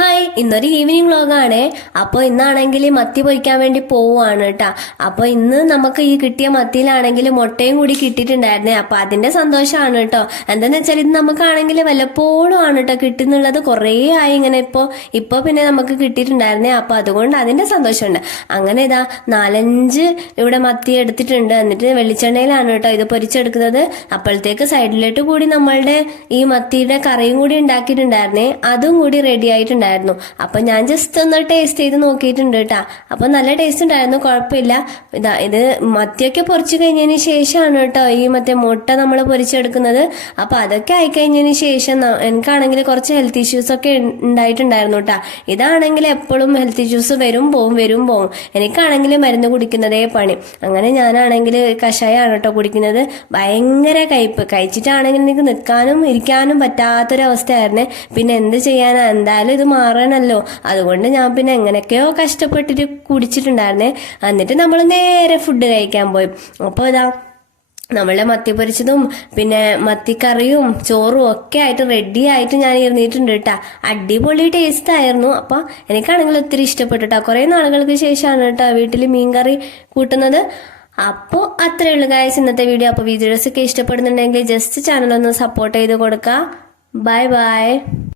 Hi, ഇന്നൊരു evening വ്ളോഗാണേ. അപ്പോൾ ഇന്നാണെങ്കിൽ മത്തി പൊരിക്കാൻ വേണ്ടി പോവുകയാണ് കേട്ടാ. അപ്പോൾ ഇന്ന് നമുക്ക് ഈ കിട്ടിയ മത്തിയിലാണെങ്കിൽ മുട്ടയും കൂടി കിട്ടിയിട്ടുണ്ടായിരുന്നേ. അപ്പോൾ അതിന്റെ സന്തോഷമാണ് കേട്ടോ. എന്താന്ന് വെച്ചാൽ ഇത് നമുക്കാണെങ്കിൽ വല്ലപ്പോഴും ആണ് കേട്ടോ കിട്ടുന്നുള്ളത്. കുറേ ആയി ഇങ്ങനെ ഇപ്പൊ പിന്നെ നമുക്ക് കിട്ടിയിട്ടുണ്ടായിരുന്നേ. അപ്പോൾ അതുകൊണ്ട് അതിന്റെ സന്തോഷമുണ്ട്. അങ്ങനെ ഇതാ 4-5 ഇവിടെ മത്തി എടുത്തിട്ടുണ്ട്. എന്നിട്ട് വെളിച്ചെണ്ണയിലാണ് കേട്ടോ ഇത് പൊരിച്ചെടുക്കുന്നത്. അപ്പോഴത്തേക്ക് സൈഡിലോട്ട് കൂടി നമ്മളുടെ ഈ മത്തിയുടെ കറിയും കൂടി ഉണ്ടാക്കിയിട്ടുണ്ടായിരുന്നേ. അതും കൂടി റെഡി ആയിട്ടുണ്ടായിരുന്നു. അപ്പൊ ഞാൻ ജസ്റ്റ് ഒന്ന് ടേസ്റ്റ് ചെയ്ത് നോക്കിയിട്ടുണ്ട് കേട്ടാ. അപ്പൊ നല്ല ടേസ്റ്റ് ഉണ്ടായിരുന്നു, കുഴപ്പമില്ല. ഇത് മത്തിയൊക്കെ പൊരിച്ചു കഴിഞ്ഞതിന് ശേഷമാണ് കേട്ടോ ഈ മറ്റേ മുട്ട നമ്മൾ പൊരിച്ചെടുക്കുന്നത്. അപ്പൊ അതൊക്കെ ആയിക്കഴിഞ്ഞതിന് ശേഷം എനിക്കാണെങ്കിൽ കുറച്ച് ഹെൽത്ത് ഇഷ്യൂസ് ഒക്കെ ഉണ്ടായിട്ടുണ്ടായിരുന്നു കേട്ടാ. ഇതാണെങ്കിൽ എപ്പോഴും ഹെൽത്ത് ഇഷ്യൂസ് വരും പോവും. എനിക്കാണെങ്കിൽ മരുന്ന് കുടിക്കുന്നതേ പണി. അങ്ങനെ ഞാനാണെങ്കിൽ കഷായമാണ് കേട്ടോ കുടിക്കുന്നത്. ഭയങ്കര കയ്പ്പ്, കഴിച്ചിട്ടാണെങ്കിൽ എനിക്ക് നിൽക്കാനും ഇരിക്കാനും പറ്റാത്തൊരവസ്ഥയായിരുന്നേ. പിന്നെ എന്ത് ചെയ്യാനാ, എന്തായാലും ഇത് മാറണല്ലോ. അതുകൊണ്ട് ഞാൻ പിന്നെ എങ്ങനെയൊക്കെയോ കഷ്ടപ്പെട്ടിട്ട് കുടിച്ചിട്ടുണ്ടായിരുന്നേ. എന്നിട്ട് നമ്മൾ നേരെ ഫുഡ് കഴിക്കാൻ പോയി. അപ്പോൾ ഇതാ നമ്മളെ മത്തി പൊരിച്ചതും പിന്നെ മത്തിക്കറിയും ചോറും ഒക്കെ ആയിട്ട് റെഡി ആയിട്ട് ഞാൻ ഇരുന്നിട്ടുണ്ട് കേട്ടാ. അടിപൊളി ടേസ്റ്റ് ആയിരുന്നു. അപ്പൊ എനിക്കാണെങ്കിൽ ഒത്തിരി ഇഷ്ടപ്പെട്ടു കേട്ടോ. കുറെ നാളുകൾക്ക് ശേഷമാണ് കേട്ടോ വീട്ടിൽ മീൻകറി കൂട്ടുന്നത്. അപ്പോൾ അത്രേ ഉള്ളൂ ഗായ്സ് ഇന്നത്തെ വീഡിയോ. അപ്പോൾ വീഡിയോസ് ഒക്കെ ഇഷ്ടപ്പെടുന്നുണ്ടെങ്കിൽ ജസ്റ്റ് ചാനൽ ഒന്ന് സപ്പോർട്ട് ചെയ്ത് കൊടുക്കുക. Bye bye.